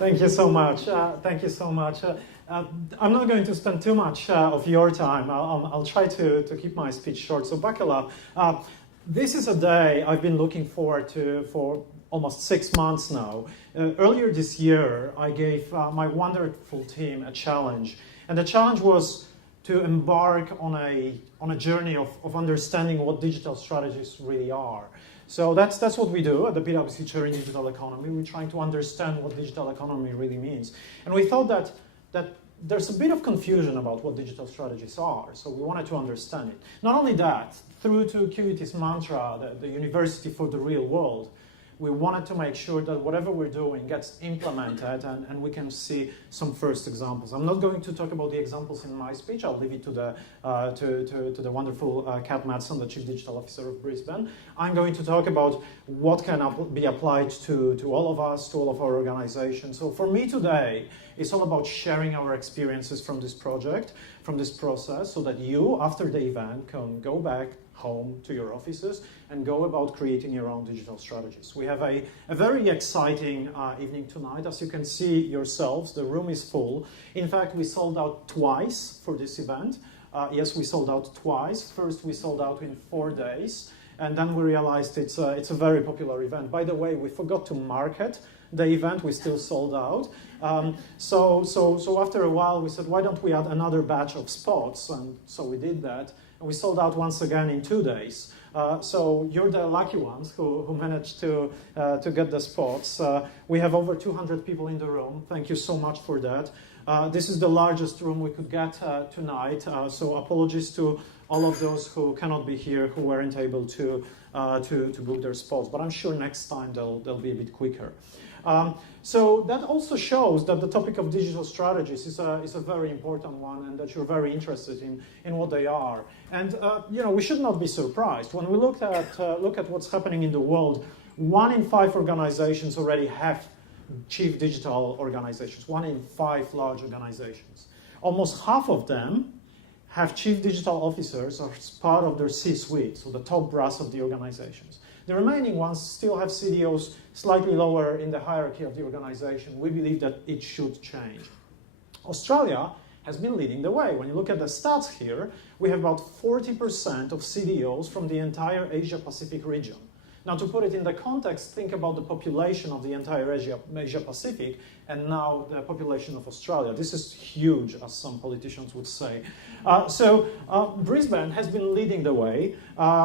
Thank you so much. Thank you so much. I'm not going to spend too much of your time. I'll try to keep my speech short, so buckle up. This is a day I've been looking forward to for almost 6 months now. Earlier this year, I gave my wonderful team a challenge. And the challenge was to embark on a journey of understanding what digital strategies really are. So that's what we do at the PwC Chair in Digital Economy. We're trying to understand what digital economy really means. And we thought that there's a bit of confusion about what digital strategies are, so we wanted to understand it. Not only that, through to QET's mantra, the University for the Real World, we wanted to make sure that whatever we're doing gets implemented and we can see some first examples. I'm not going to talk about the examples in my speech. I'll leave it to the wonderful Kat Madsen, the Chief Digital Officer of Brisbane. I'm going to talk about what can be applied to all of us, to all of our organizations. So for me today, it's all about sharing our experiences from this project, from this process, so that you, after the event, can go back home to your offices and go about creating your own digital strategies. We have a very exciting evening tonight. As you can see yourselves, the room is full. In fact, we sold out twice for this event. Yes, we sold out twice. First, we sold out in 4 days, and then we realized it's a very popular event. By the way, we forgot to market the event. We still sold out. So after a while, we said, why don't we add another batch of spots? And so we did that. And we sold out once again in 2 days. So you're the lucky ones who managed to get the spots. We have over 200 people in the room. Thank you so much for that. This is the largest room we could get tonight. So apologies to all of those who cannot be here, who weren't able to book their spots. But I'm sure next time they'll be a bit quicker. So that also shows that the topic of digital strategies is a very important one, and that you're very interested in what they are. And we should not be surprised when we look at what's happening in the world. 1 in 5 organizations already have chief digital organizations. 1 in 5 large organizations. Almost half of them have chief digital officers as part of their C-suite, so the top brass of the organizations. The remaining ones still have CDOs slightly lower in the hierarchy of the organization. We believe that it should change. Australia has been leading the way. When you look at the stats here, we have about 40% of CDOs from the entire Asia-Pacific region. Now, to put it in the context, think about the population of the entire Asia-Pacific and now the population of Australia. This is huge, as some politicians would say. So Brisbane has been leading the way.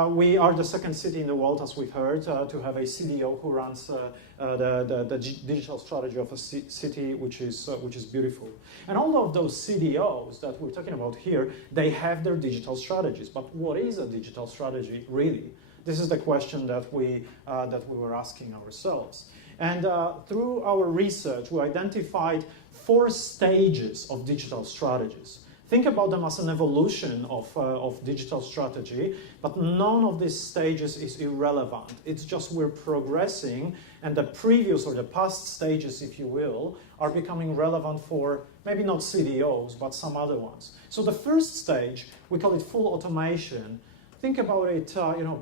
We are the second city in the world, as we've heard, to have a CDO who runs the digital strategy of a city, which is beautiful. And all of those CDOs that we're talking about here, they have their digital strategies. But what is a digital strategy, really? This is the question that we were asking ourselves. And through our research, we identified 4 stages of digital strategies. Think about them as an evolution of digital strategy, but none of these stages is irrelevant. It's just we're progressing, and the previous or the past stages, if you will, are becoming relevant for maybe not CDOs, but some other ones. So the first stage, we call it full automation. Think about it,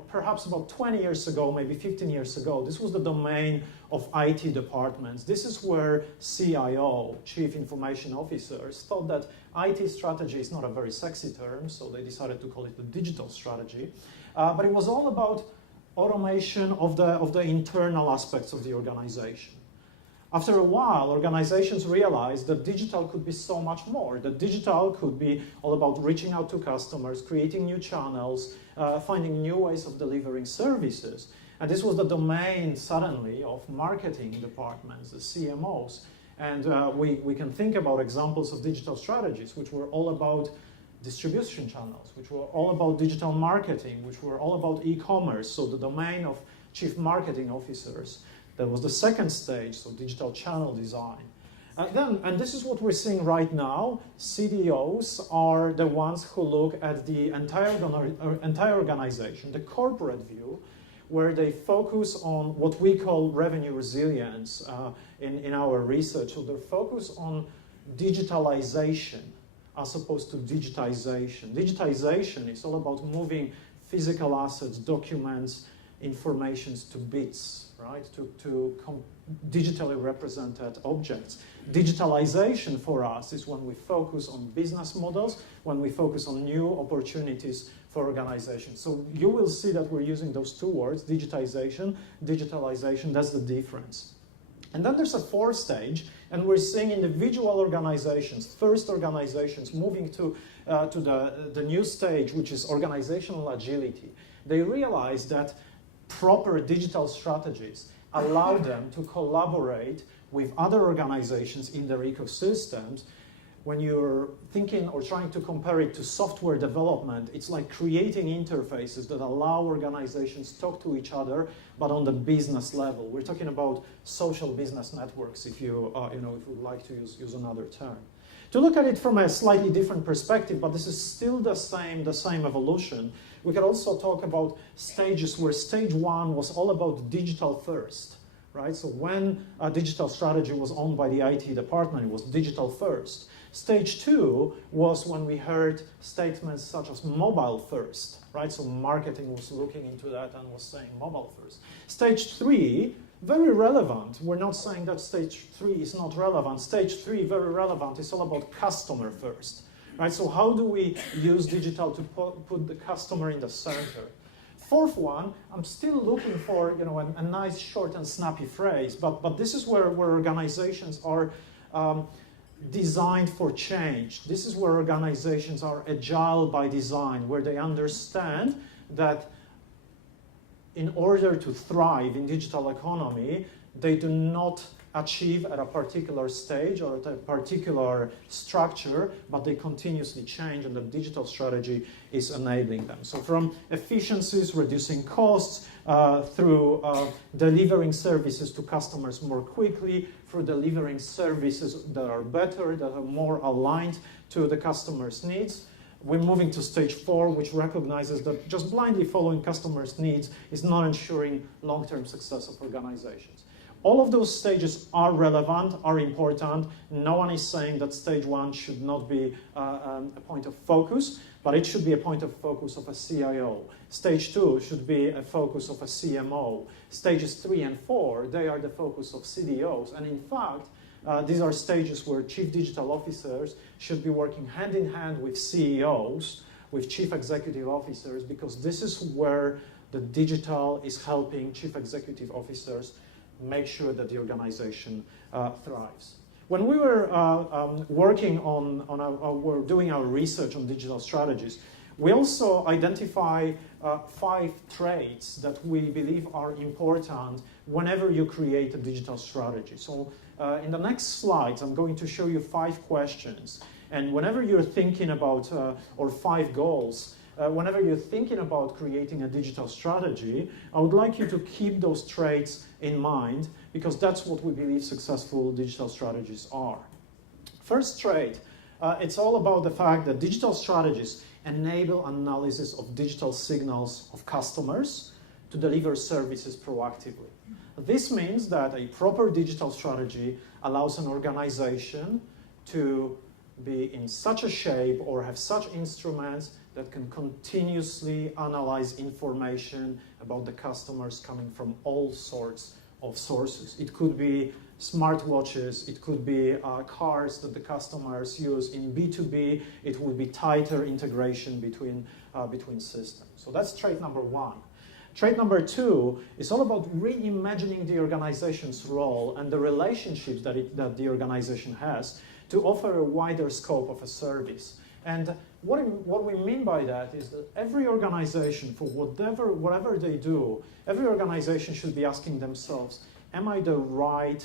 perhaps about 20 years ago, maybe 15 years ago, this was the domain of IT departments. This is where CIO, Chief Information Officers, thought that IT strategy is not a very sexy term, so they decided to call it the digital strategy. But it was all about automation of the internal aspects of the organization. After a while, organizations realized that digital could be so much more. That digital could be all about reaching out to customers, creating new channels, finding new ways of delivering services. And this was the domain, suddenly, of marketing departments, the CMOs. And we can think about examples of digital strategies, which were all about distribution channels, which were all about digital marketing, which were all about e-commerce, so the domain of chief marketing officers. That was the second stage, so digital channel design. And this is what we're seeing right now. CDOs are the ones who look at the entire organization, the corporate view, where they focus on what we call revenue resilience in our research. So they're focused on digitalization as opposed to digitization. Digitization is all about moving physical assets, documents, informations to bits, right? To digitally represented objects. Digitalization for us is when we focus on business models, when we focus on new opportunities for organizations. So you will see that we're using those two words, digitization, digitalization, that's the difference. And then there's a fourth stage, and we're seeing individual organizations, first organizations moving to the new stage, which is organizational agility. They realize that proper digital strategies allow them to collaborate with other organizations in their ecosystems. When you're thinking or trying to compare it to software development, it's like creating interfaces that allow organizations to talk to each other, but on the business level. We're talking about social business networks, if you if you would like to use another term. To look at it from a slightly different perspective, but this is still the same evolution, we could also talk about stages where stage one was all about digital first, right? So when a digital strategy was owned by the IT department, it was digital first. Stage two was when we heard statements such as mobile first, right? So marketing was looking into that and was saying mobile first. Stage three, very relevant. We're not saying that stage three is not relevant. Stage three, very relevant. It's all about customer first, right? So how do we use digital to put the customer in the center? Fourth one, I'm still looking for a nice short and snappy phrase, but this is where organizations are designed for change. This is where organizations are agile by design, where they understand that in order to thrive in digital economy, they do not achieve at a particular stage or at a particular structure, but they continuously change, and the digital strategy is enabling them. So from efficiencies, reducing costs, through delivering services to customers more quickly, through delivering services that are better, that are more aligned to the customer's needs. We're moving to stage four, which recognizes that just blindly following customers' needs is not ensuring long-term success of organizations. All of those stages are relevant, are important. No one is saying that stage one should not be a point of focus, but it should be a point of focus of a CIO. Stage two should be a focus of a CMO. Stages 3 and 4, they are the focus of CDOs. And in fact, these are stages where chief digital officers should be working hand in hand with CEOs, with chief executive officers, because this is where the digital is helping chief executive officers make sure that the organization thrives. When we were working we're doing our research on digital strategies, we also identify 5 traits that we believe are important whenever you create a digital strategy. So in the next slides, I'm going to show you 5 questions. And whenever you're thinking about, or 5 goals, whenever you're thinking about creating a digital strategy, I would like you to keep those traits in mind, because that's what we believe successful digital strategies are. First trait, it's all about the fact that digital strategies enable analysis of digital signals of customers to deliver services proactively. This means that a proper digital strategy allows an organization to be in such a shape or have such instruments that can continuously analyze information about the customers coming from all sorts of sources. It could be smartwatches, it could be cars that the customers use. In B2B, it would be tighter integration between systems. So that's trait number 1. Trait number 2 is all about reimagining the organization's role and the relationships that the organization has to offer a wider scope of a service. And what we mean by that is that every organization, for whatever they do, every organization should be asking themselves, am I the right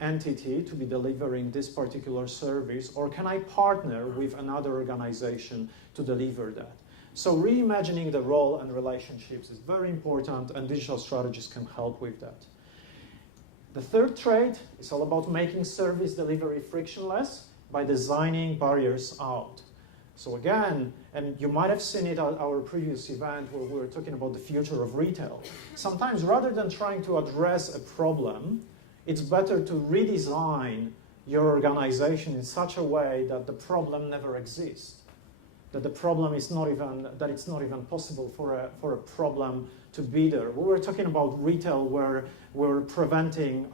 entity to be delivering this particular service, or can I partner with another organization to deliver that? So reimagining the role and relationships is very important, and digital strategies can help with that. The third trait is all about making service delivery frictionless by designing barriers out. So again, and you might have seen it at our previous event where we were talking about the future of retail. Sometimes rather than trying to address a problem, it's better to redesign your organization in such a way that the problem never exists. that the problem is not even, that it's not even possible for a problem to be there. We were talking about retail where we're preventing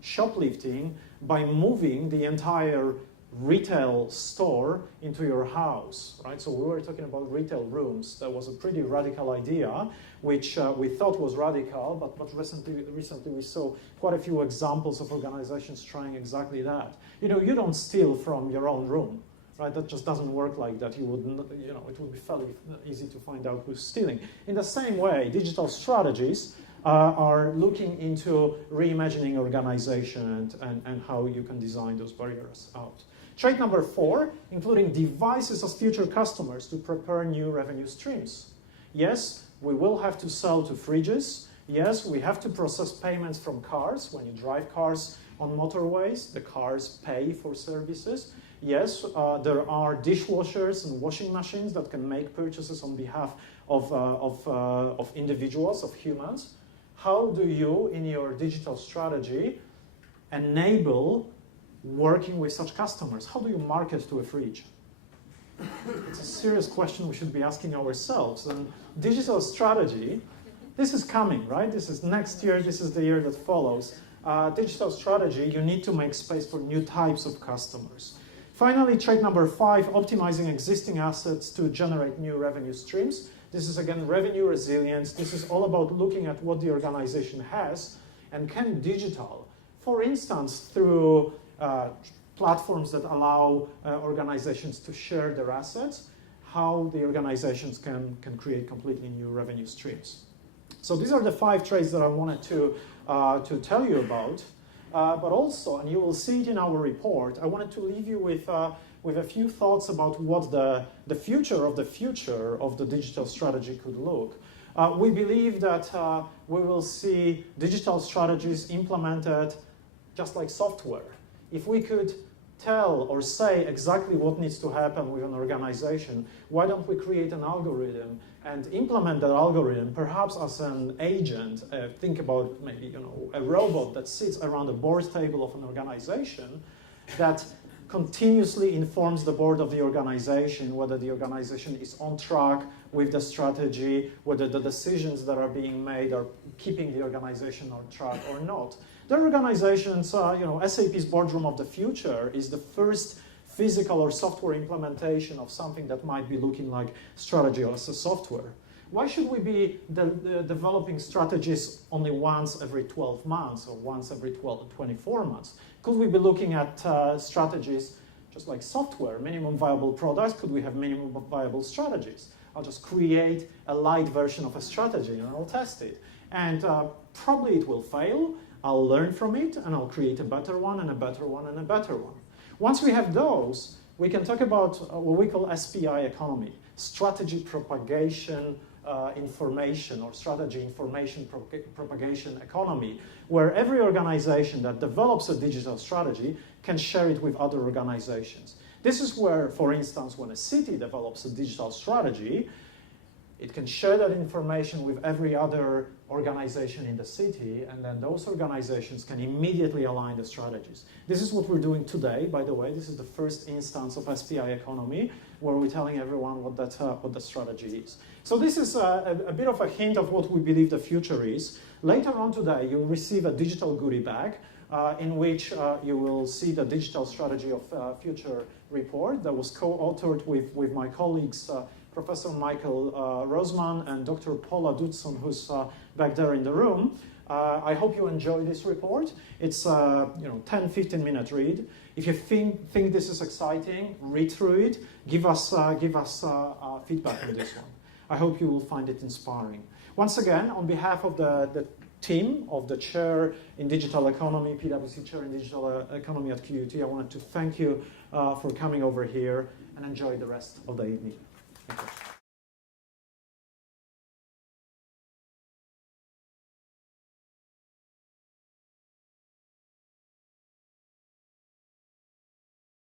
shoplifting by moving the entire retail store into your house, right? So we were talking about retail rooms. That was a pretty radical idea, which we thought was radical, but recently we saw quite a few examples of organizations trying exactly that. You know, you don't steal from your own room, right? That just doesn't work like that. You wouldn't, you know, it would be fairly easy to find out who's stealing. In the same way, digital strategies are looking into reimagining organization and how you can design those barriers out. Trait number 4, including devices as future customers to prepare new revenue streams. Yes, we will have to sell to fridges. Yes, we have to process payments from cars. When you drive cars on motorways, the cars pay for services. Yes, there are dishwashers and washing machines that can make purchases on behalf of individuals, of humans. How do you, in your digital strategy, enable working with such customers? How do you market to a fridge? It's a serious question we should be asking ourselves. And digital strategy, this is coming, right? This is next year, this is the year that follows. Digital strategy, you need to make space for new types of customers. Finally, trait number 5, optimizing existing assets to generate new revenue streams. This is, again, revenue resilience. This is all about looking at what the organization has and can digital, for instance, through platforms that allow organizations to share their assets, how the organizations can create completely new revenue streams. So these are the 5 traits that I wanted to tell you about. But also, and you will see it in our report, I wanted to leave you with a few thoughts about what the future of the digital strategy could look. We believe that we will see digital strategies implemented just like software. If we could tell or say exactly what needs to happen with an organization, why don't we create an algorithm and implement that algorithm perhaps as an agent? Think about maybe, you know, a robot that sits around the board table of an organization that continuously informs the board of the organization whether the organization is on track with the strategy, whether the decisions that are being made are keeping the organization on track or not. There are organizations, you know, SAP's Boardroom of the Future is the first physical or software implementation of something that might be looking like strategy as a software. Why should we be developing strategies only once every 12 months or once every 24 months? Could we be looking at strategies just like software, minimum viable products? Could we have minimum viable strategies? I'll just create a light version of a strategy and I'll test it. And probably it will fail. I'll learn from it and I'll create a better one and a better one and a better one. Once we have those, we can talk about what we call SPI economy, strategy propagation information, or strategy information propagation economy, where every organization that develops a digital strategy can share it with other organizations. This is where, for instance, when a city develops a digital strategy, it can share that information with every other organization in the city, and then those organizations can immediately align the strategies. This is what we're doing today, by the way. This is the first instance of SPI economy, where we're telling everyone what the strategy is. So this is a bit of a hint of what we believe the future is. Later on today, you'll receive a digital goodie bag in which you will see the digital strategy of future report that was co-authored with my colleagues, Professor Michael Rosman and Dr. Paula Dudson, who's back there in the room. I hope you enjoy this report. It's a 10-15 minute read. If you think this is exciting, read through it. Give us feedback on this one. I hope you will find it inspiring. Once again, on behalf of the team of the Chair in Digital Economy, PwC Chair in Digital Economy at QUT, I wanted to thank you for coming over here and enjoy the rest of the evening. Thank you.